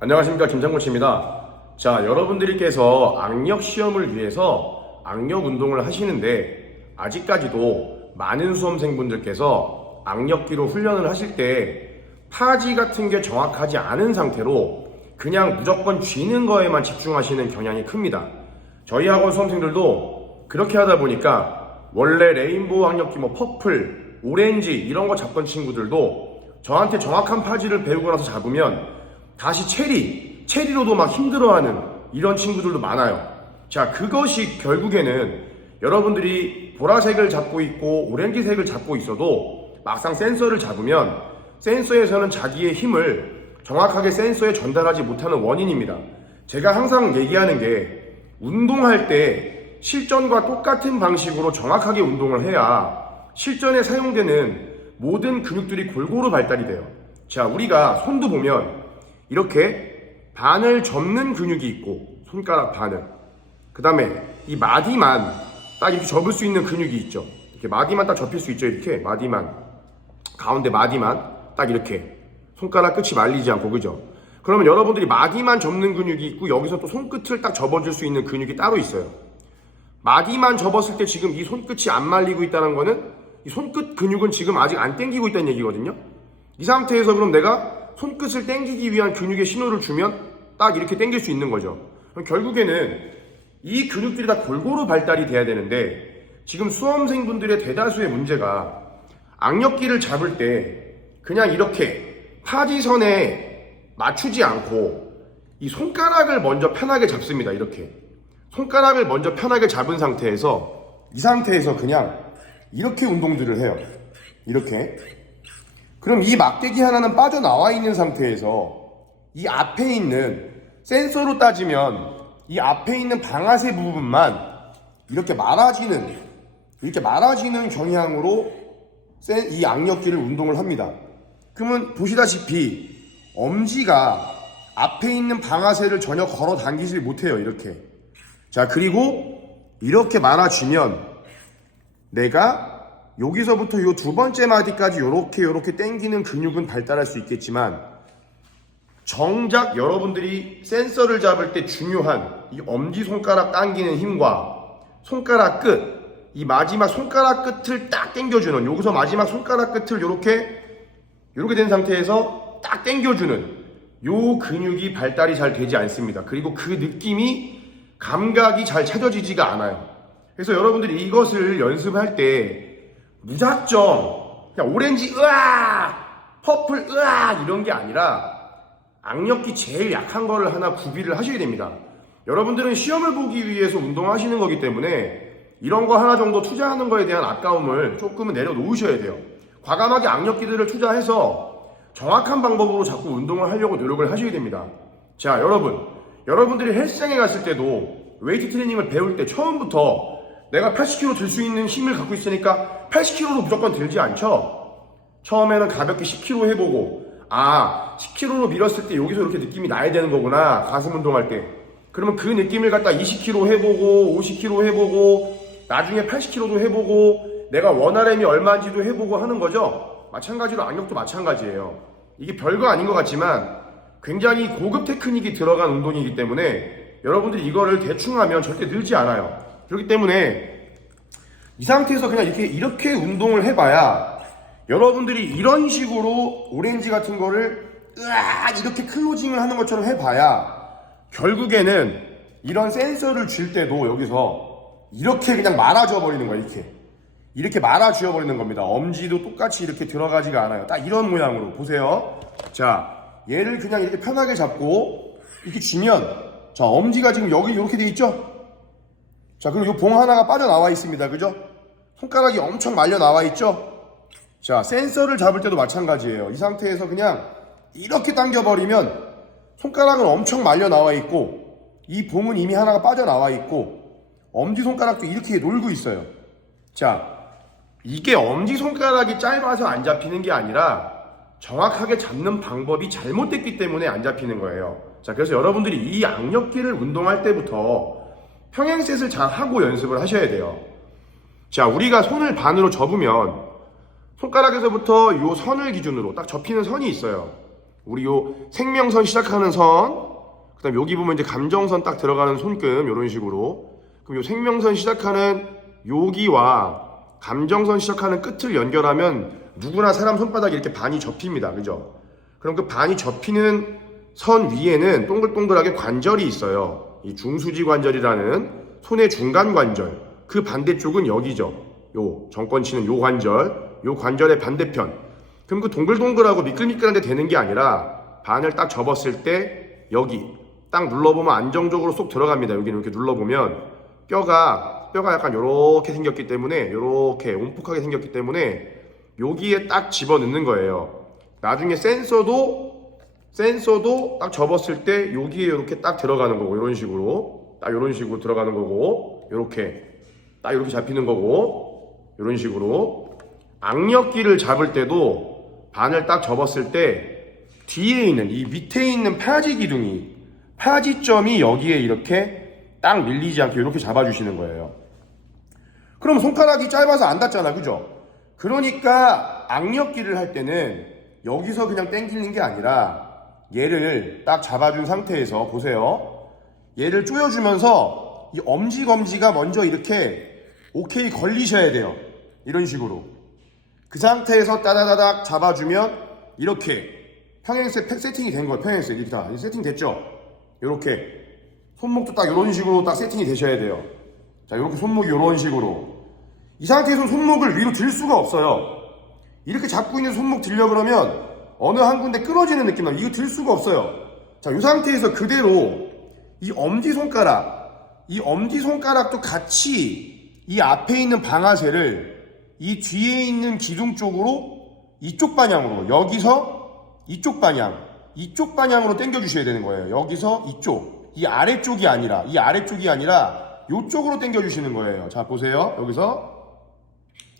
안녕하십니까, 김장코치입니다. 자, 여러분들께서 악력 시험을 위해서 악력 운동을 하시는데 아직까지도 많은 수험생분들께서 악력기로 훈련을 하실 때 파지 같은 게 정확하지 않은 상태로 그냥 무조건 쥐는 거에만 집중하시는 경향이 큽니다. 저희 학원 수험생들도 그렇게 하다 보니까 원래 레인보우 악력기, 퍼플, 오렌지 이런 거 잡던 친구들도 저한테 정확한 파지를 배우고 나서 잡으면 다시 체리로도 막 힘들어하는 이런 친구들도 많아요. 자, 그것이 결국에는 여러분들이 보라색을 잡고 있고 오렌지색을 잡고 있어도 막상 센서를 잡으면 센서에서는 자기의 힘을 정확하게 센서에 전달하지 못하는 원인입니다. 제가 항상 얘기하는 게 운동할 때 실전과 똑같은 방식으로 정확하게 운동을 해야 실전에 사용되는 모든 근육들이 골고루 발달이 돼요. 자, 우리가 손도 보면 이렇게 반을 접는 근육이 있고, 손가락 반을. 그 다음에 이 마디만 딱 이렇게 접을 수 있는 근육이 있죠. 이렇게 마디만 딱 접힐 수 있죠. 이렇게 마디만. 가운데 마디만 딱 이렇게. 손가락 끝이 말리지 않고, 그죠? 그러면 여러분들이 마디만 접는 근육이 있고, 여기서 또 손끝을 딱 접어줄 수 있는 근육이 따로 있어요. 마디만 접었을 때 지금 이 손끝이 안 말리고 있다는 거는 이 손끝 근육은 지금 아직 안 당기고 있다는 얘기거든요. 이 상태에서 그럼 내가 손끝을 당기기 위한 근육의 신호를 주면 딱 이렇게 당길 수 있는 거죠. 그럼 결국에는 이 근육들이 다 골고루 발달이 돼야 되는데 지금 수험생분들의 대다수의 문제가 악력기를 잡을 때 그냥 이렇게 파지선에 맞추지 않고 이 손가락을 먼저 편하게 잡습니다. 이렇게 손가락을 먼저 편하게 잡은 상태에서 이 상태에서 그냥 이렇게 운동들을 해요. 이렇게. 그럼 이 막대기 하나는 빠져나와 있는 상태에서 이 앞에 있는 센서로 따지면 이 앞에 있는 방아쇠 부분만 이렇게 말아지는 경향으로 이 악력기를 운동을 합니다. 그러면 보시다시피 엄지가 앞에 있는 방아쇠를 전혀 걸어 당기지 못해요. 이렇게. 자, 그리고 이렇게 말아주면 내가 여기서부터 이 두 번째 마디까지 요렇게 당기는 근육은 발달할 수 있겠지만 정작 여러분들이 센서를 잡을 때 중요한 이 엄지손가락 당기는 힘과 손가락 끝, 이 마지막 손가락 끝을 딱 당겨주는, 여기서 마지막 손가락 끝을 요렇게 된 상태에서 딱 당겨주는 요 근육이 발달이 잘 되지 않습니다. 그리고 그 느낌이 감각이 잘 찾아지지가 않아요. 그래서 여러분들이 이것을 연습할 때 무작정 그냥 오렌지 으아 퍼플 으아 이런 게 아니라 악력기 제일 약한 거를 하나 구비를 하셔야 됩니다. 여러분들은 시험을 보기 위해서 운동하시는 거기 때문에 이런 거 하나 정도 투자하는 거에 대한 아까움을 조금은 내려놓으셔야 돼요. 과감하게 악력기들을 투자해서 정확한 방법으로 자꾸 운동을 하려고 노력을 하셔야 됩니다. 자, 여러분들이 헬스장에 갔을 때도 웨이트 트레이닝을 배울 때 처음부터 내가 80kg 들 수 있는 힘을 갖고 있으니까 80kg로 무조건 들지 않죠? 처음에는 가볍게 10kg 해보고 10kg로 밀었을 때 여기서 이렇게 느낌이 나야 되는 거구나. 가슴 운동할 때. 그러면 그 느낌을 갖다 20kg 해보고 50kg 해보고 나중에 80kg도 해보고 내가 원RM이 얼마인지도 해보고 하는 거죠. 마찬가지로 악력도 마찬가지예요. 이게 별거 아닌 것 같지만 굉장히 고급 테크닉이 들어간 운동이기 때문에 여러분들이 이거를 대충 하면 절대 늘지 않아요. 그렇기 때문에 이 상태에서 그냥 이렇게 운동을 해봐야 여러분들이 이런 식으로 오렌지 같은 거를 이렇게 클로징을 하는 것처럼 해봐야 결국에는 이런 센서를 줄 때도 여기서 이렇게 그냥 말아줘 버리는 거야. 이렇게 말아주어 버리는 겁니다. 엄지도 똑같이 이렇게 들어가지가 않아요. 딱 이런 모양으로 보세요. 자, 얘를 그냥 이렇게 편하게 잡고 이렇게 쥐면 자, 엄지가 지금 여기 이렇게 돼 있죠? 자, 그리고 이 봉 하나가 빠져나와 있습니다. 그죠? 손가락이 엄청 말려 나와 있죠? 자, 센서를 잡을 때도 마찬가지예요. 이 상태에서 그냥 이렇게 당겨버리면 손가락은 엄청 말려 나와 있고 이 봉은 이미 하나가 빠져나와 있고 엄지손가락도 이렇게 놀고 있어요. 자, 이게 엄지손가락이 짧아서 안 잡히는 게 아니라 정확하게 잡는 방법이 잘못됐기 때문에 안 잡히는 거예요. 자, 그래서 여러분들이 이 악력기를 운동할 때부터 평행셋을 잘 하고 연습을 하셔야 돼요. 자, 우리가 손을 반으로 접으면 손가락에서부터 이 선을 기준으로 딱 접히는 선이 있어요. 우리 요 생명선 시작하는 선, 그 다음에 여기 보면 이제 감정선 딱 들어가는 손금, 요런 식으로. 그럼 요 생명선 시작하는 여기와 감정선 시작하는 끝을 연결하면 누구나 사람 손바닥에 이렇게 반이 접힙니다. 그죠? 그럼 그 반이 접히는 선 위에는 동글동글하게 관절이 있어요. 이 중수지 관절이라는 손의 중간 관절. 그 반대쪽은 여기죠. 요 정권 치는 요 관절, 요 관절의 반대편. 그럼 그 동글동글하고 미끌미끌한 데 되는 게 아니라 반을 딱 접었을 때 여기 딱 눌러보면 안정적으로 쏙 들어갑니다. 여기는 이렇게 눌러보면 뼈가 약간 요렇게 생겼기 때문에, 요렇게 움푹하게 생겼기 때문에 여기에 딱 집어넣는 거예요. 나중에 센서도 딱 접었을 때 여기에 이렇게 딱 들어가는 거고, 이런 식으로 딱 이런 식으로 들어가는 거고, 이렇게 딱 이렇게 잡히는 거고, 이런 식으로. 악력기를 잡을 때도 반을 딱 접었을 때 뒤에 있는 이 밑에 있는 파지 기둥이, 파지점이 여기에 이렇게 딱 밀리지 않게 이렇게 잡아주시는 거예요. 그럼 손가락이 짧아서 안 닿잖아, 그죠? 그러니까 악력기를 할 때는 여기서 그냥 당기는 게 아니라 얘를 딱 잡아준 상태에서 보세요. 얘를 조여주면서 이 엄지검지가 먼저 이렇게 오케이 걸리셔야 돼요. 이런 식으로. 그 상태에서 따다다닥 잡아주면 이렇게 평행세 세팅이 된 거예요. 평행세 이렇게 다 세팅 됐죠? 이렇게 손목도 딱 이런 식으로 딱 세팅이 되셔야 돼요. 자, 이렇게 손목이 이런 식으로. 이 상태에서 손목을 위로 들 수가 없어요. 이렇게 잡고 있는 손목 들려 그러면 어느 한 군데 끊어지는 느낌 나요. 이거 들 수가 없어요. 자, 이 상태에서 그대로 이 엄지손가락도 같이 이 앞에 있는 방아쇠를 이 뒤에 있는 기둥 쪽으로 이쪽 방향으로, 여기서 이쪽 방향으로 당겨 주셔야 되는 거예요. 여기서 이쪽, 이 아래쪽이 아니라 이쪽으로 당겨 주시는 거예요. 자, 보세요. 여기서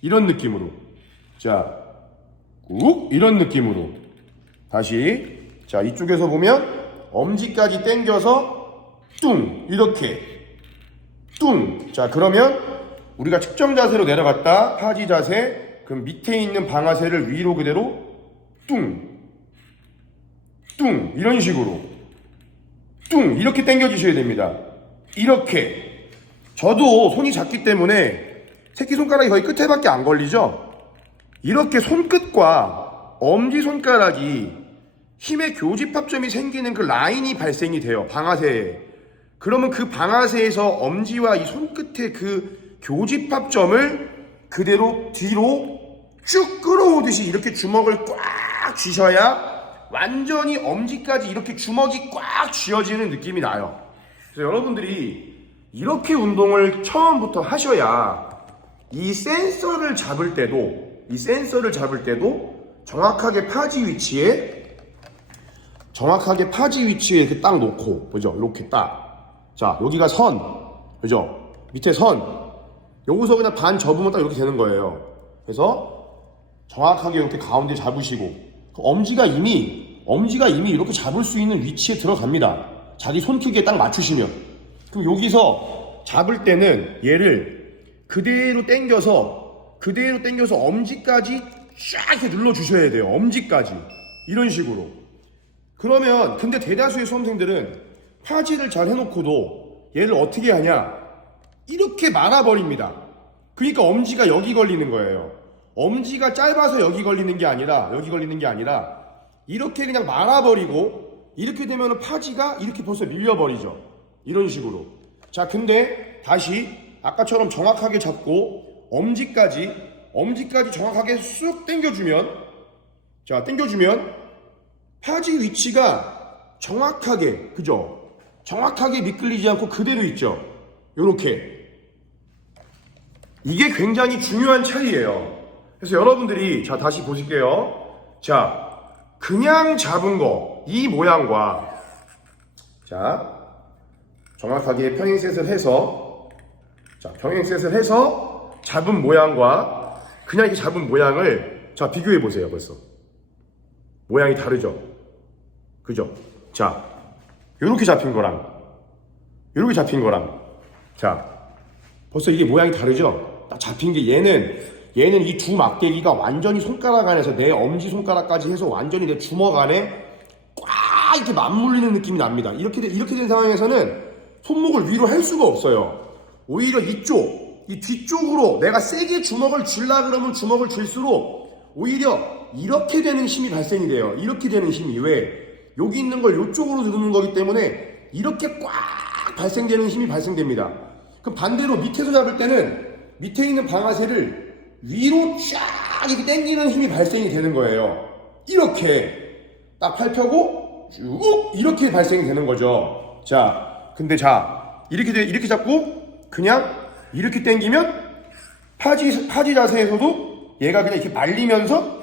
이런 느낌으로, 자, 꾹 이런 느낌으로 다시, 자, 이쪽에서 보면 엄지까지 당겨서 뚱 이렇게 뚱. 자, 그러면 우리가 측정 자세로 내려갔다 파지 자세, 그럼 밑에 있는 방아쇠를 위로 그대로 뚱 이런 식으로 뚱 이렇게 당겨 주셔야 됩니다. 이렇게. 저도 손이 작기 때문에 새끼손가락이 거의 끝에밖에 안 걸리죠. 이렇게 손끝과 엄지손가락이 힘의 교집합점이 생기는 그 라인이 발생이 돼요. 방아쇠에. 그러면 그 방아쇠에서 엄지와 이 손끝의 그 교집합점을 그대로 뒤로 쭉 끌어오듯이 이렇게 주먹을 꽉 쥐셔야 완전히 엄지까지 이렇게 주먹이 꽉 쥐어지는 느낌이 나요. 그래서 여러분들이 이렇게 운동을 처음부터 하셔야 이 센서를 잡을 때도 정확하게 파지 위치에 이렇게 딱 놓고, 그죠? 이렇게 딱. 자, 여기가 선, 그죠? 밑에 선. 여기서 그냥 반 접으면 딱 이렇게 되는 거예요. 그래서 정확하게 이렇게 가운데 잡으시고, 엄지가 이미 이렇게 잡을 수 있는 위치에 들어갑니다. 자기 손 크기에 딱 맞추시면. 그럼 여기서 잡을 때는 얘를 그대로 당겨서 엄지까지 쫙 이렇게 눌러주셔야 돼요. 엄지까지. 이런 식으로. 그러면 근데 대다수의 수험생들은 파지를 잘 해놓고도 얘를 어떻게 하냐? 이렇게 말아버립니다. 그러니까 엄지가 여기 걸리는 거예요. 엄지가 짧아서 여기 걸리는 게 아니라 이렇게 그냥 말아버리고, 이렇게 되면 파지가 이렇게 벌써 밀려버리죠. 이런 식으로. 자, 근데 다시 아까처럼 정확하게 잡고 엄지까지 정확하게 쑥 당겨주면, 자, 당겨주면 파지 위치가 정확하게, 그죠? 정확하게 미끌리지 않고 그대로 있죠. 요렇게. 이게 굉장히 중요한 차이예요. 그래서 여러분들이, 자, 다시 보실게요. 자, 그냥 잡은 거, 이 모양과, 자, 정확하게 평행셋을 해서, 자, 평행셋을 해서 잡은 모양과 그냥 이렇게 잡은 모양을, 자, 비교해 보세요. 벌써 모양이 다르죠? 그죠? 자, 요렇게 잡힌 거랑 자, 벌써 이게 모양이 다르죠? 딱 잡힌 게 얘는 이 두 막대기가 완전히 손가락 안에서 내 엄지손가락까지 해서 완전히 내 주먹 안에 이렇게 맞물리는 느낌이 납니다. 이렇게 된 상황에서는 손목을 위로 할 수가 없어요. 오히려 이쪽, 이 뒤쪽으로 내가 세게 주먹을 쥘라 그러면 주먹을 쥘수록 오히려 이렇게 되는 힘이 발생이 돼요. 이렇게 되는 힘이. 왜? 여기 있는 걸 이쪽으로 누르는 거기 때문에 이렇게 꽉 발생되는 힘이 발생됩니다. 그럼 반대로 밑에서 잡을 때는 밑에 있는 방아쇠를 위로 쫙 이렇게 당기는 힘이 발생이 되는 거예요. 이렇게 딱 팔 펴고 쭉 이렇게 발생이 되는 거죠. 자, 근데 이렇게 잡고 그냥 이렇게 당기면 파지 자세에서도 얘가 그냥 이렇게 말리면서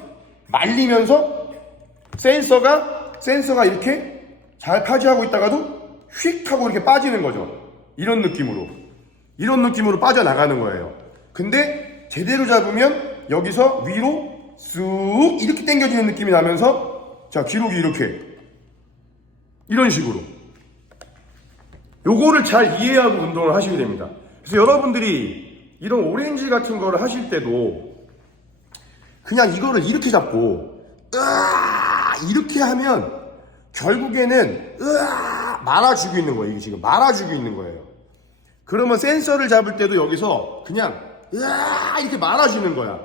센서가 이렇게 잘 파지하고 있다가도 휙 하고 이렇게 빠지는 거죠. 이런 느낌으로 빠져나가는 거예요. 근데 제대로 잡으면 여기서 위로 쑥 이렇게 당겨지는 느낌이 나면서 자, 기록이 이렇게 이런 식으로 요거를 잘 이해하고 운동을 하시게 됩니다. 그래서 여러분들이 이런 오렌지 같은 거를 하실 때도 그냥 이거를 이렇게 잡고 이렇게 하면 결국에는 말아주고 있는 거예요. 이게 지금 말아주고 있는 거예요. 그러면 센서를 잡을 때도 여기서 그냥 이렇게 말아주는 거야.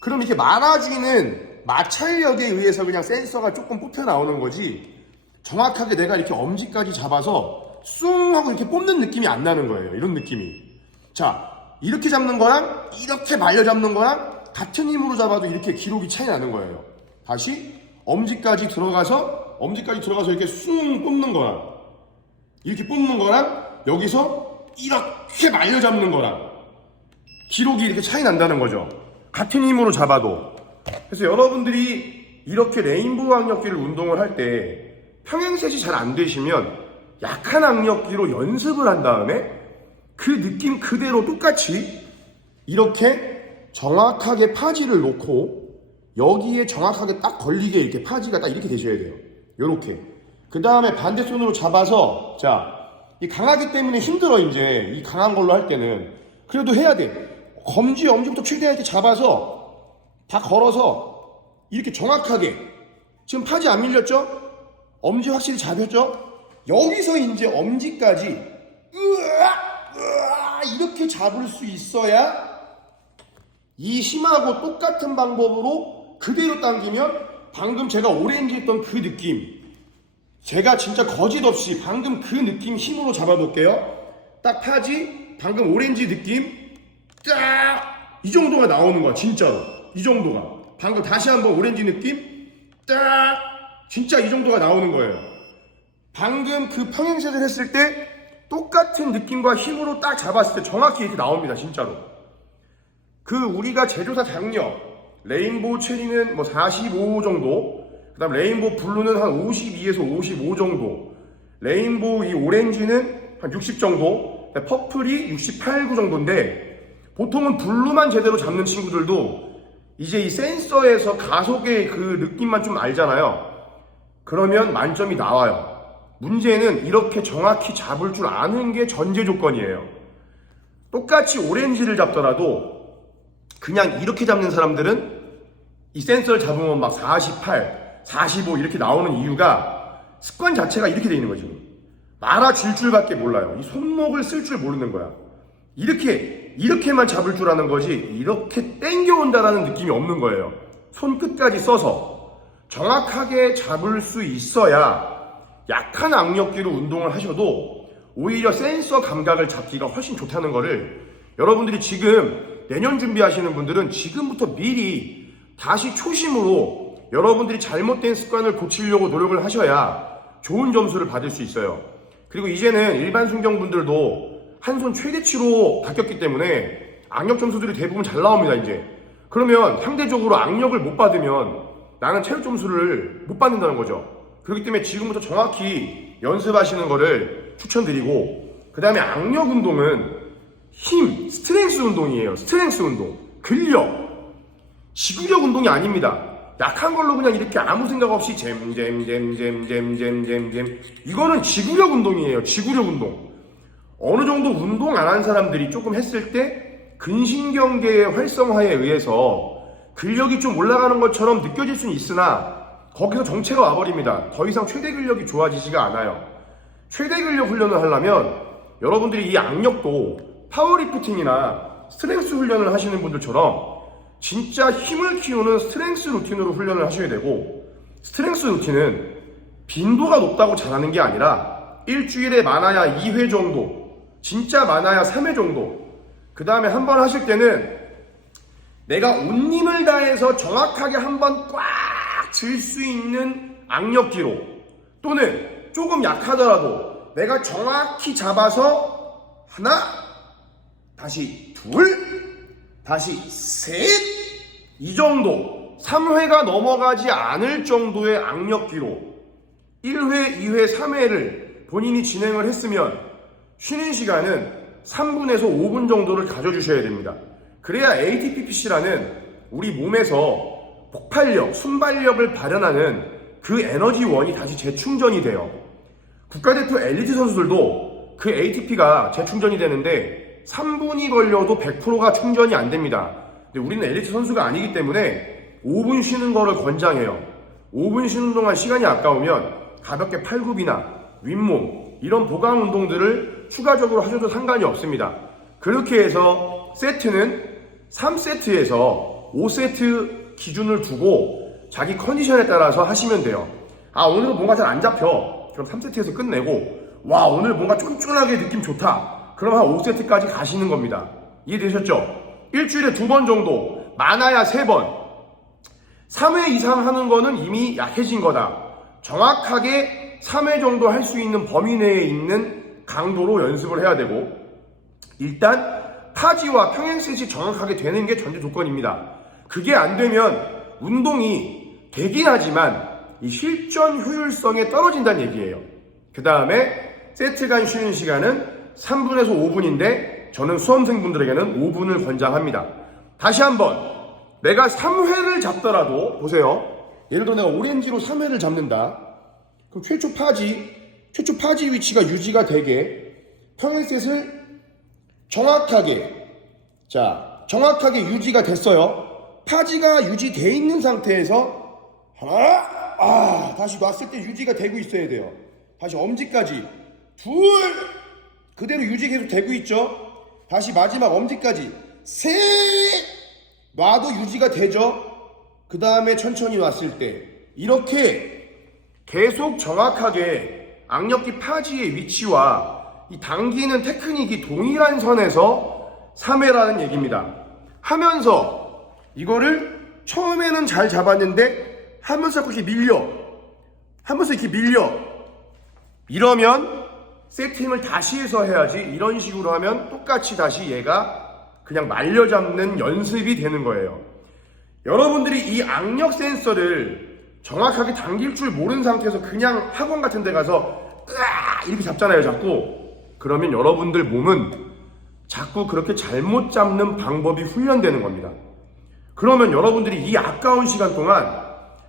그럼 이렇게 말아주는 마찰력에 의해서 그냥 센서가 조금 뽑혀 나오는 거지 정확하게 내가 이렇게 엄지까지 잡아서 숭 하고 이렇게 뽑는 느낌이 안 나는 거예요. 이런 느낌이. 자, 이렇게 잡는 거랑 이렇게 말려 잡는 거랑 같은 힘으로 잡아도 이렇게 기록이 차이 나는 거예요. 다시 엄지까지 들어가서 이렇게 숭 뽑는 거랑 이렇게 뽑는 거랑 여기서 이렇게 말려 잡는 거랑 기록이 이렇게 차이 난다는 거죠. 같은 힘으로 잡아도. 그래서 여러분들이 이렇게 레인보우 악력기를 운동을 할 때 평행셋이 잘 안 되시면 약한 악력기로 연습을 한 다음에 그 느낌 그대로 똑같이 이렇게 정확하게 파지를 놓고 여기에 정확하게 딱 걸리게 이렇게 파지가 딱 이렇게 되셔야 돼요. 요렇게. 그 다음에 반대손으로 잡아서 자, 이 강하기 때문에 힘들어 이제 이 강한 걸로 할 때는. 그래도 해야 돼. 엄지부터 최대한 이렇게 잡아서 다 걸어서 이렇게 정확하게 지금 파지 안 밀렸죠? 엄지 확실히 잡혔죠? 여기서 이제 엄지까지 이렇게 잡을 수 있어야 이 힘하고 똑같은 방법으로 그대로 당기면 방금 제가 오렌지 했던 그 느낌 제가 진짜 거짓 없이 방금 그 느낌 힘으로 잡아볼게요. 딱 파지 방금 오렌지 느낌 딱 이 정도가 나오는 거야. 진짜로 이 정도가 방금 다시 한번 오렌지 느낌 딱 진짜 이 정도가 나오는 거예요. 방금 그 평행셋을 했을 때 똑같은 느낌과 힘으로 딱 잡았을 때 정확히 이렇게 나옵니다. 진짜로. 그 우리가 제조사 장력 레인보우 체리는 뭐 45 정도, 그 다음 레인보우 블루는 한 52에서 55 정도, 레인보우 이 오렌지는 한 60 정도, 퍼플이 68, 9 정도인데 보통은 블루만 제대로 잡는 친구들도 이제 이 센서에서 가속의 그 느낌만 좀 알잖아요. 그러면 만점이 나와요. 문제는 이렇게 정확히 잡을 줄 아는 게 전제 조건이에요. 똑같이 오렌지를 잡더라도 그냥 이렇게 잡는 사람들은 이 센서를 잡으면 막 48, 45 이렇게 나오는 이유가 습관 자체가 이렇게 돼 있는 거죠. 말아줄 줄밖에 몰라요. 이 손목을 쓸 줄 모르는 거야. 이렇게만 잡을 줄 아는 거지 이렇게 땡겨온다라는 느낌이 없는 거예요. 손끝까지 써서 정확하게 잡을 수 있어야 약한 악력기로 운동을 하셔도 오히려 센서 감각을 잡기가 훨씬 좋다는 거를 여러분들이 지금 내년 준비하시는 분들은 지금부터 미리 다시 초심으로 여러분들이 잘못된 습관을 고치려고 노력을 하셔야 좋은 점수를 받을 수 있어요. 그리고 이제는 일반 순경분들도 한 손 최대치로 바뀌었기 때문에 악력 점수들이 대부분 잘 나옵니다. 이제 그러면 상대적으로 악력을 못 받으면 나는 체력 점수를 못 받는다는 거죠. 그렇기 때문에 지금부터 정확히 연습하시는 거를 추천드리고, 그 다음에 악력 운동은 힘, 스트렝스 운동이에요. 스트렝스 운동, 근력, 지구력 운동이 아닙니다. 약한 걸로 그냥 이렇게 아무 생각 없이 잼 이거는 지구력 운동이에요. 지구력 운동. 어느 정도 운동 안 한 사람들이 조금 했을 때 근신경계의 활성화에 의해서 근력이 좀 올라가는 것처럼 느껴질 수는 있으나 거기서 정체가 와버립니다. 더 이상 최대 근력이 좋아지지가 않아요. 최대 근력 훈련을 하려면 여러분들이 이 악력도 파워리프팅이나 스트렝스 훈련을 하시는 분들처럼 진짜 힘을 키우는 스트렝스 루틴으로 훈련을 하셔야 되고, 스트렝스 루틴은 빈도가 높다고 잘하는 게 아니라 일주일에 많아야 2회 정도, 진짜 많아야 3회 정도, 그 다음에 한 번 하실 때는 내가 온 힘을 다해서 정확하게 한 번 꽉 들 수 있는 악력기로, 또는 조금 약하더라도 내가 정확히 잡아서 하나, 다시 둘, 다시 셋, 이 정도 3회가 넘어가지 않을 정도의 악력기로 1회, 2회, 3회를 본인이 진행을 했으면 쉬는 시간은 3분에서 5분 정도를 가져주셔야 됩니다. 그래야 ATPC라는 우리 몸에서 폭발력, 순발력을 발현하는 그 에너지원이 다시 재충전이 돼요. 국가대표 엘리트 선수들도 그 ATP가 재충전이 되는데 3분이 걸려도 100%가 충전이 안 됩니다. 근데 우리는 엘리트 선수가 아니기 때문에 5분 쉬는 거를 권장해요. 5분 쉬는 동안 시간이 아까우면 가볍게 팔굽이나 윗몸 이런 보강 운동들을 추가적으로 하셔도 상관이 없습니다. 그렇게 해서 세트는 3세트에서 5세트 기준을 두고 자기 컨디션에 따라서 하시면 돼요. 아, 오늘은 뭔가 잘 안 잡혀. 그럼 3세트에서 끝내고, 와, 오늘 뭔가 쫀쫀하게 느낌 좋다. 그럼 한 5세트까지 가시는 겁니다. 이해되셨죠? 일주일에 2번 정도, 많아야 3번. 3회 이상 하는 거는 이미 약해진 거다. 정확하게 3회 정도 할 수 있는 범위 내에 있는 강도로 연습을 해야 되고, 일단 타지와 평행셋이 정확하게 되는 게 전제 조건입니다. 그게 안 되면 운동이 되긴 하지만 이 실전 효율성에 떨어진다는 얘기예요. 그 다음에 세트 간 쉬는 시간은 3분에서 5분인데 저는 수험생분들에게는 5분을 권장합니다. 다시 한번, 내가 3회를 잡더라도 보세요. 예를 들어 내가 오렌지로 3회를 잡는다. 그럼 최초 파지 위치가 유지가 되게 평행셋을 정확하게 유지가 됐어요. 파지가 유지되어 있는 상태에서 하나, 다시 놨을 때 유지가 되고 있어야 돼요. 다시 엄지까지 둘, 그대로 유지 계속 되고 있죠. 다시 마지막 엄지까지 셋, 놔도 유지가 되죠. 그 다음에 천천히 놨을 때 이렇게 계속 정확하게 악력기 파지의 위치와 이 당기는 테크닉이 동일한 선에서 3회라는 얘기입니다. 하면서 이거를 처음에는 잘 잡았는데 하면서 이렇게 밀려, 이러면 세팅을 다시 해서 해야지. 이런 식으로 하면 똑같이 다시 얘가 그냥 말려잡는 연습이 되는 거예요. 여러분들이 이 악력 센서를 정확하게 당길 줄 모르는 상태에서 그냥 학원 같은 데 가서 이렇게 잡잖아요, 자꾸. 그러면 여러분들 몸은 자꾸 그렇게 잘못 잡는 방법이 훈련되는 겁니다. 그러면 여러분들이 이 아까운 시간 동안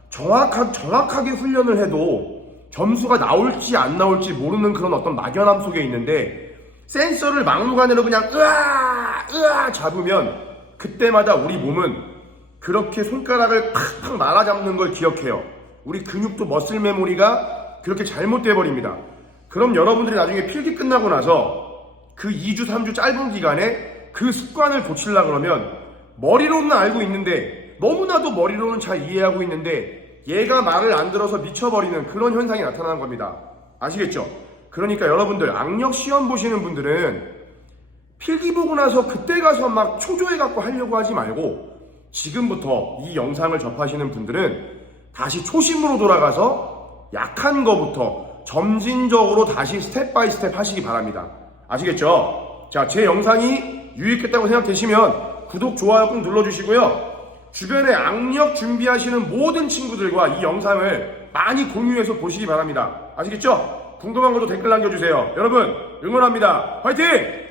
정확하게 훈련을 해도 점수가 나올지 안 나올지 모르는 그런 어떤 막연함 속에 있는데, 센서를 막무가내로 그냥 잡으면 그때마다 우리 몸은 그렇게 손가락을 팍팍 말아잡는 걸 기억해요. 우리 근육도 머슬 메모리가 그렇게 잘못돼 버립니다. 그럼 여러분들이 나중에 필기 끝나고 나서 그 2주 3주 짧은 기간에 그 습관을 고치려고 그러면 머리로는 알고 있는데, 너무나도 머리로는 잘 이해하고 있는데 얘가 말을 안 들어서 미쳐버리는 그런 현상이 나타나는 겁니다. 아시겠죠? 그러니까 여러분들 악력 시험 보시는 분들은 필기 보고 나서 그때 가서 막 초조해갖고 하려고 하지 말고, 지금부터 이 영상을 접하시는 분들은 다시 초심으로 돌아가서 약한 거부터 점진적으로 다시 스텝 바이 스텝 하시기 바랍니다. 아시겠죠? 자, 제 영상이 유익했다고 생각되시면 구독, 좋아요 꼭 눌러주시고요. 주변에 악력 준비하시는 모든 친구들과 이 영상을 많이 공유해서 보시기 바랍니다. 아시겠죠? 궁금한 것도 댓글 남겨주세요. 여러분 응원합니다. 화이팅!